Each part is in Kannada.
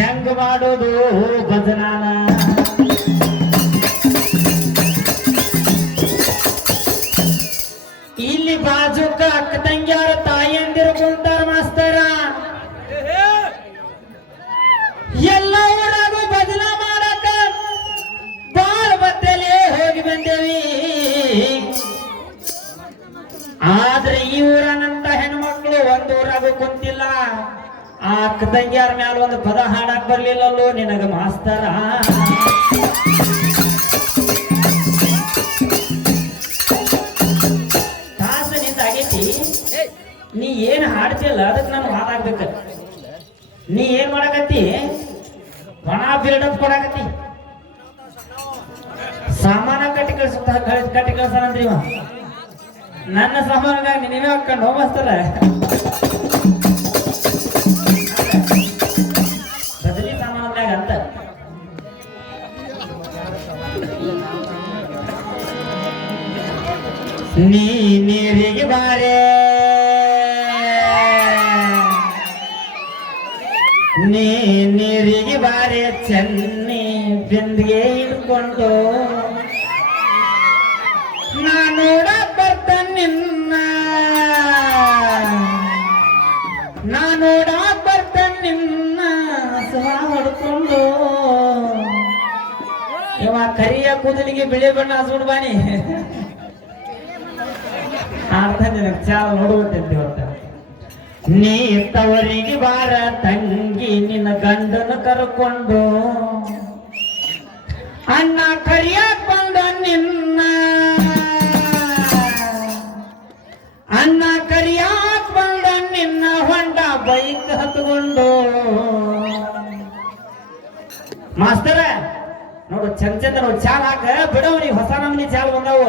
ಹೆಂಗ ಮಾಡೋದು ಭಜನಾನ ಇಲ್ಲಿ ಬಾಜುಕ ಅಕ್ಕ ತಂಗಿಯಾರ ತಾಯಿಯಂದಿರು ಕುಂತಾರ ಮಾಸ್ತರ ಎಲ್ಲ ಊರಾಗೂ ಭಜನಾ ಮಾಡಕ ಬಾಳ ಬತ್ತಲೆ ಹೋಗಿ ಬಂದೇವಿ. ಆದ್ರೆ ಈ ಊರನಂತ ಹೆಣ್ಮಕ್ಳು ಒಂದು ಊರಾಗೂ ಕುಂತಿಲ್ಲ. ಆ ಅಕ್ಕ ತಂಗಿಯಾರ ಮ್ಯಾಲ ಒಂದು ಪದ ಹಾಡಕ್ ಬರ್ಲಿಲ್ಲಲ್ಲೋ ನಿನಗ ಮಾಸ್ತರ. ತಾಸ ನಿಂದ ಆಗೈತಿ, ನೀ ಏನ್ ಹಾಡ್ತಿಲ್ಲ ಅದಕ್ಕೆ ನಾನು ಹಾಡಾಗ್ಬೇಕ. ನೀ ಏನ್ ಮಾಡಕತ್ತಿ, ಒಣ ಬಿಲ್ಡಪ್ ಕೊಡಕತ್ತಿ. ಸಾಮಾನ ಕಟ್ಟಿ ಕಳ್ಸಾನಂದ್ರಿ ಇವ. ನನ್ನ ಸಾಮಾನಾಗ ನೀವೇ ಹಾಕೊಂಡು ಹೋಗ್ತಾರ. ಬದಲಿ ಸಾಮಾನದಾಗ ಅಂತ ನೀ ನೀರಿಗೆ ಬಾರೆ, ನೀ ನೀರಿಗೆ ಬಾರೆ ಚೆನ್ನಿ ಬಿಂದಿಗೆ ಇಟ್ಕೊಂಡು ನಾನೋಡ ಬರ್ತಾನ ನಿನ್ನ, ನಾನೋಡ ಬರ್ತಾನ ನಿನ್ನ ಸವಾ ಹೊಡ್ಕೊಂಡು. ಇವ ಕರಿಯ ಕೂದಲಿಗೆ ಬಿಳಿ ಬಣ್ಣ ಹಸ್ಬಿಡ್ ಬಾನಿ ಅರ್ಥ ನನಗೆ ಚಾಲ ನೋಡ್ಬಿಟ್ಟೈತಿ ಹೊತ್ತ. ನೀ ತವರಿಗೆ ಬಾರ ತಂಗಿ ನಿನ್ನ ಗಂಡನ ಕರ್ಕೊಂಡು, ಅಣ್ಣ ಕರಿಯಾಕ್ ಬಂದ ನಿನ್ನ, ಅಣ್ಣ ಕರಿಯಾಕ್ ಬಂದ ನಿನ್ನ ಹೊಂಡ ಬೈಕ್ ಹತ್ಕೊಂಡು. ಮಾಸ್ತರ ನೋಡು ಚಂದ ಚಂದ ನೋಡು ಚಾಲ್ ಹಾಕ ಬಿಡವ್ರಿ. ಹೊಸ ನಮ್ನಿ ಚಾಲ್ ಬಂದಾವ,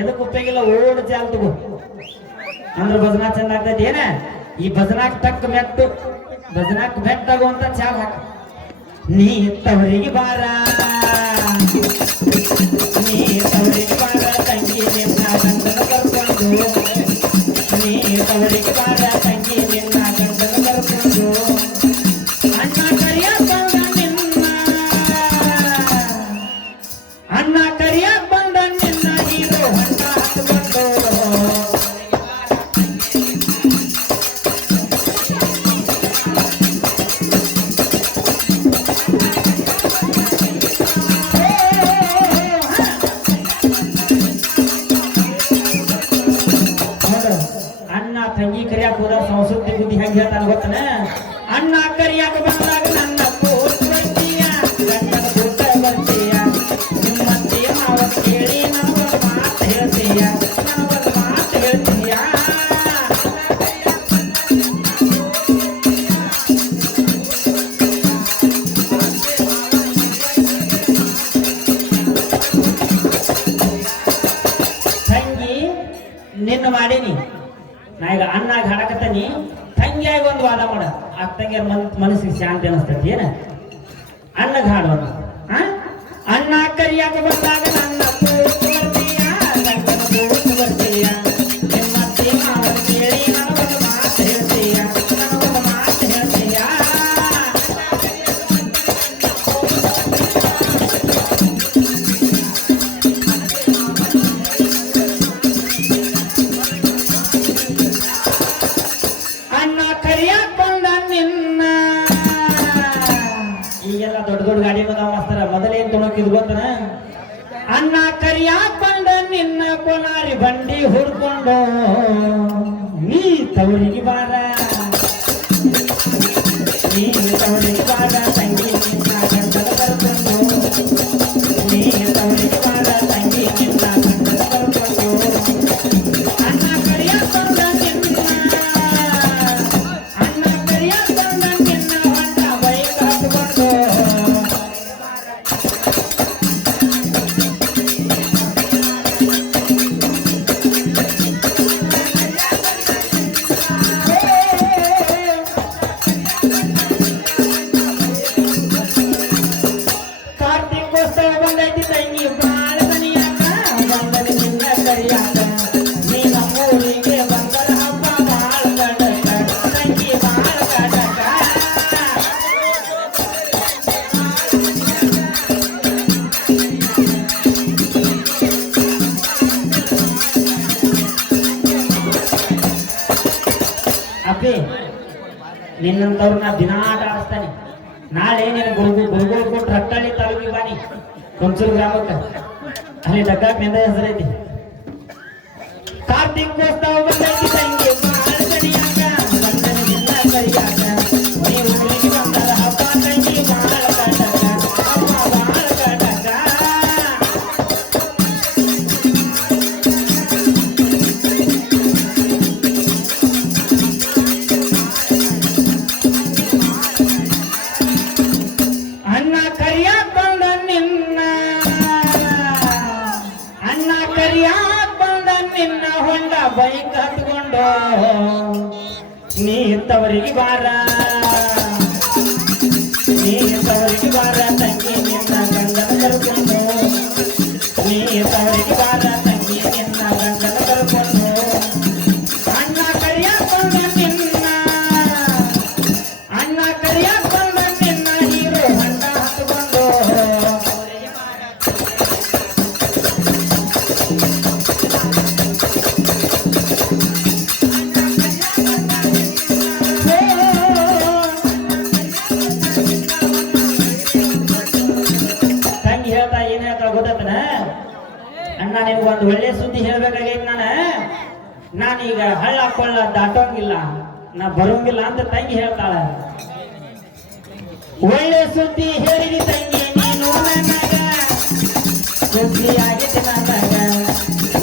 ಎದಕ್ ಉಪಯೋಗಿಲ್ಲ, ಓಡ್ ಚಾಲ್ ತಗೋ ಅಂದ್ರ ಭಜನಾ ಚಂದ ಆಗ್ತೈತಿ. ಏನ ಈ ಭಜನಾಕ್ ತಕ್ಕ ಮೆಟ್ಟು, ಭಜನಾಕ್ ಮೆಟ್ಟಾಗುವಂತ ಚಾಲ್ ಹಾಕ. ನೀ ತವರಿಗೆ ಬಾರ, ನೀ ತವರಿಗೆ ಬಾರ ತಂಗಿ ನಿನ್ನ ಗಂಡನ ಕರ್ಕೊಂಡು, ನೀ ತವರಿಗೆ ಬಾರ ತಂಗಿ ನಿನ್ನ ಗಂಡನ ಕರ್ಕೊಂಡು. ಅಣ್ಣ ಕರಿಯಾಕ್ ಬಂದ ನಿನ್ನ, ಅಣ್ಣ ಕರಿಯಾಕ್ ಬಂದ ನಿನ್ನ ಹೀರೋ ಹೊಂಡ ಹತ್ಕೊಂಡು. ತಂಗಿ ಕರಿಯಾಕ ಹೋದ ಸಂಸ್ಕೃತಿ ಬುದ್ಧಿ ಹೆಂಗ ಹೇಳ್ತಾನ ಗೊತ್ತನ. ಅಣ್ಣ ಕರಿಯಾಕ ಬಂದಾಗ ನನ್ನ ಕೂತ್ ಬರ್ತೀಯ, ಗಂಡನ ಕೂತ ಬರ್ತೀಯ, ನಿಮ್ಮಂತೆ ಮಾವ ಕೇಳಿ ನನಗೊಂದು ಮಾತು ಹೇಳ್ತೀಯ, ನನಗೊಂದು ಮಾತು ಹೇಳ್ತೀಯ. ತಂಗಿ ನಿನ್ನ ಮಾಡೀನಿ, ನಾ ಈಗ ಅಣ್ಣಾಗ ಹಾಡಕತ್ತೀನಿ, ತಂಗಿಯಾಗಿ ಒಂದು ವಾದ ಮಾಡ. ಆ ತಂಗಿಯ ಮನಸ್ಸಿಗೆ ಶಾಂತಿ ಅನಿಸ್ತೈತಿ. ಏನ ಅಣ್ಣಗ ಹಾಡೋಣ. ಅಣ್ಣ ಕರಿಯಾಕ ಬಂದಾಗ ನನ್ನ ಕೂತು ಬರ್ತೀಯ, ಗಂಡನ ಕೂತು ಬರ್ತೀಯ, ನಿಮ್ಮತ್ತೆ ಮಾವ ಕೇಳಿ ನನಗೊಂದು ಮಾತು ಹೇಳ್ತೀಯ, ನನಗೊಂದು ಮಾತು ಹೇಳ್ತೀಯ. ಈಗೆಲ್ಲ ದೊಡ್ಡ ದೊಡ್ಡ ಗಾಡಿ ಬಂದಾವ ಮಾಸ್ತರ. ಮೊದಲೇನ್ ತೊಳಕಿದ್ ಗೊತ್ತನ, ಅಣ್ಣ ಕರಿಯಾಕ್ ಬಂದ ನಿನ್ನ ಕೊನಾರಿ ಬಂಡಿ ಹುಡ್ಕೊಂಡು. ನೀ ತವರಿಗೆ ಬಾರ, ನೀ ತವರಿಗೆ ಬಾರ ತಂಗಿ ನಿನ್ನ ಗಂಡನ ಕರ್ಕೊಂಡು, ನೀ ತವರಿಗೆ ಬಾರ ತಂಗಿ ನಿನ್ನ ಗಂಡನ ಕರ್ಕೊಂಡು. ಅಣ್ಣ ಕರಿಯಾಕ್ ಬಂದ ನಿನ್ನ, ಅಣ್ಣ ಕರಿಯಾಕ್ ಬಂದ ನಿನ್ನ ಹೊಂಡ ಬೈಕ್ ಹತ್ಕೊಂಡು. ಅಪ್ಪಿ ನಿನ್ನಂತವ್ರು ನಾ ದಿನ ಆಟ ಆಡಿಸ್ತಾನೆ. ನಾಳೆ ನೀನು ಗುರುಗಳು ಕೊಟ್ಟು ರಟ್ಟಳ್ಳಿ ತಾಲೂಕಿಗೆ ಬಾನಿ ಕೊಂಚೂರು ಗ್ರಾಮಕ್ಕೆ, ಅಲ್ಲಿ ಡಗ್ಗಾಕ್ ನಿಂದ ಹೆಸರೈತಿ. ಕಾರ್ತಿಕೋತ್ಸವ ಬಂದೈತಿ ತಂಗಿ ಮಾಳಕಡಿಯಾಗ, ಬಂದನ ನಿನ್ನ ಕರಿಯಾಗ, ನೀವು ಊರಿಗೆ ಬಂದರ ಹಬ್ಬ ತಂಗಿ ಮಾಳ ಕಟಕ, ಅಮ್ಮ ಮಾಳ ಕಟಕ. ಅಣ್ಣ ಕರಿಯಾಕ್ ಬಂದ ನಿನ್ನ, ಅಣ್ಣ ಕರಿಯಾಕ್ ಬಂದ ನಿನ್ನ ಹೊಂಡ ಬೈಕ್ ಹತ್ಕೊಂಡು ನೀ ತವರಿಗೆ ಬಾರ, ನೀ ತವರಿಗೆ ಬಾರ ತಂಗಿ ನಿನ್ನ ಗಂಡನ ಕರ್ಕೊಂಡು, ನೀ ತವರಿಗೆ ಬಾರ ತಂಗಿ ನಿನ್ನ ಗಂಡನ ಕರ್ಕೊಂಡು. ಅಣ್ಣ ಕರಿಯಾಕ್ ಬಂದ ನಿನ್ನ, ಅಣ್ಣ ಕರಿಯಾಕ್ ಬಂದ ನಿನ್ನ ಹೀರೋ ಹೊಂಡ ಹತ್ಕೊಂಡು ತಂಗಿ ಹೇಳ್ತಾ ಏನ್ ಹೇಳ್ತಾ ಗೊತ್ತನ, ಅಣ್ಣ ನಿನಗೊಂದು ಒಳ್ಳೆ ಸುದ್ದಿ ಹೇಳ್ಬೇಕಾಗೈತಿ. ನಾನೀಗ ಹಳ್ಳ ಕೊಳ್ಳ ದಾಟೋಂಗಿಲ್ಲ, ನಾ ಬರೋಂಗಿಲ್ಲ ಅಂತ ತಂಗಿ ಹೇಳ್ತಾಳ. ಒಳ್ಳೆ ಸುದ್ದಿ ಹೇಳಿದಿ ತಂಗಿ ನೀನು ನನಗ, ಸುದ್ದಿ ಆಗಿತ್ತು ನನಗ,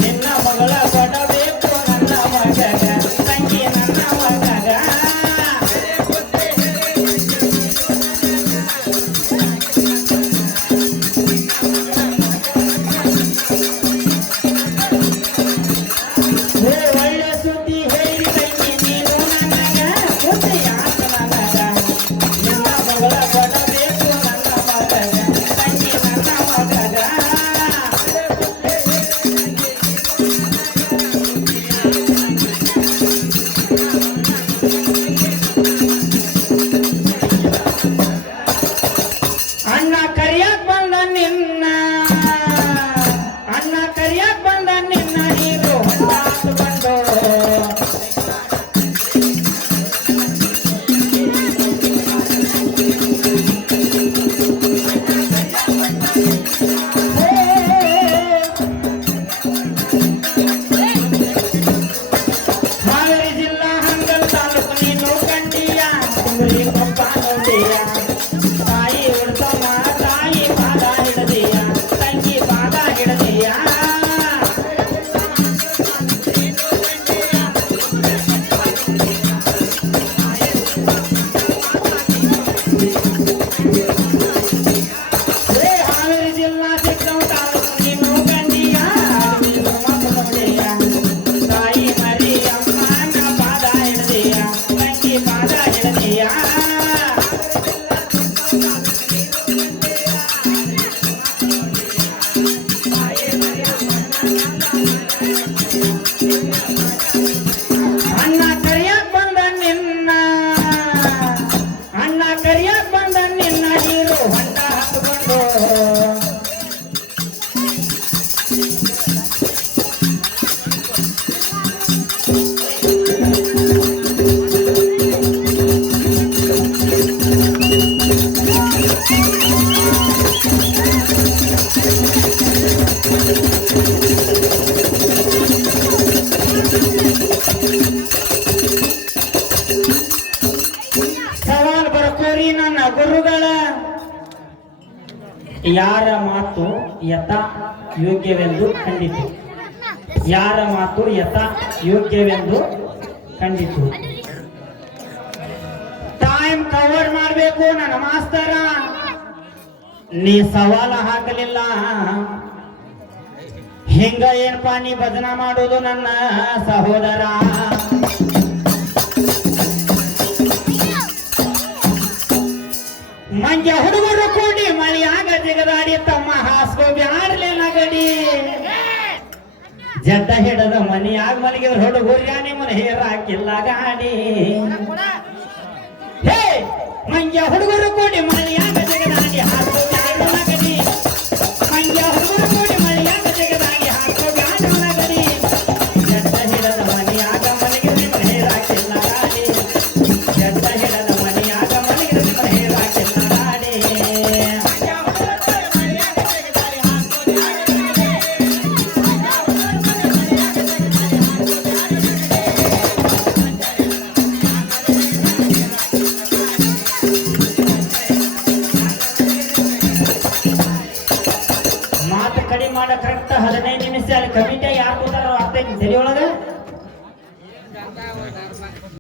ನಿನ್ನ ಮಗಳ ಕೊಡಬೇಕು ನನ್ನ ಮಗಗ, ತಂಗಿ ನನ್ನ ಮಗಗ. ಒಳ್ಳೆ ಸುದ್ದಿ ಹೇಳಿ ತಂಗಿ ನೀನು ನನಗ, ಸುದ್ದಿ ಆತ ನನಗ, ನಿನ್ನ ಮಗಳ ಕೊಡಬೇಕು ನನ್ನ ಮಗಗ, ತಂಗಿ ನನ್ನ ಮಗಗ. ಅಣ್ಣ ಕರಿಯಾಕ್ ಬಂದ ನಿನ್ನ, ಅಣ್ಣ ಕರಿಯಾಕ್ ಬಂದ ನಿನ್ನ ಹೀರೋ ಹೊಂಡ ಹತ್ಕೊಂಡು. ಹಾವೇರಿ ಜಿಲ್ಲಾ ಹಂಗಲ್ ತಾಲೂಕು ನೀನು ಕಂಡಿಯ, ಕುಂಬಳಿ ಕೊಪ್ಪ ನೋಡಿಯ, ತಾಯಿ ಉಡ್ತಮ್ಮ ತಾಯಿ ಪಾದ ಹಿಡದೀಯ, ತಂಗಿ ಪಾದ ಹಿಡದೀಯ. ಹಾವೇರಿ ಜಿಲ್ಲಾ ಚಿಕ್ಕಂ ತಾಲೂಕು ನೀನು ಕಂಡಿಯ, ನೀನು ಮಕ್ಕ ನೋಡಿಯ, ತಾಯಿ ಮರಿ ಅಮ್ಮನ ಪಾದ ಹಿಡದೀಯ, ತಂಗಿ ಪಾದ ಹಿಡದೀಯ. ಅಣ್ಣ ಕರಿಯಾಕ್ ಬಂದ ನಿನ್ನ, ಅಣ್ಣ ಕರಿಯಾಕ್ ಬಂದ ನಿನ್ನ ಹೀರೋ ಹೊಂಡ ಹತ್ಕೊಂಡು. ಸವಾಲ್ ಬರ್ಕೋರಿ ನನ್ನ ಗುರುಗಳ, ಯಾರ ಮಾತು ಯಥ ಯೋಗ್ಯವೆಂದು ಖಂಡಿತು, ಯಾರ ಮಾತು ಯಥ ಯೋಗ್ಯವೆಂದು ಖಂಡಿತು. ಟೈಮ್ ಕವರ್ ಮಾಡಬೇಕು ನನ್ನ ಮಾಸ್ತರ, ನೀ ಸವಾಲ ಹಾಕಲಿಲ್ಲ, ಹಿಂಗ ಏನಪ್ಪಾ ನೀ ಭಜನ ಮಾಡೋದು ನನ್ನ ಸಹೋದರ. ಮಂಜ ಹುಡುಗರು ಕೂಡಿ ಮಳಿಯಾಗ ಜಿಗದಾಡಿ ತಮ್ಮ ಹಾಸ್ಕೋ ಬ್ಯಾಡ್ಲೆ ನಗಡಿ, ಜಡ್ಡ ಹಿಡದ ಮನಿಯಾಗ ಮಲಗಿದ್ರ ಹುಡುಗರ್ಯ ನಿಮ್ಮನ ಹೇರಾಕಿಲ್ಲ ಗಾಡಿ. ಹೇ ಮಂಜ ಹುಡುಗರು ಕೂಡಿ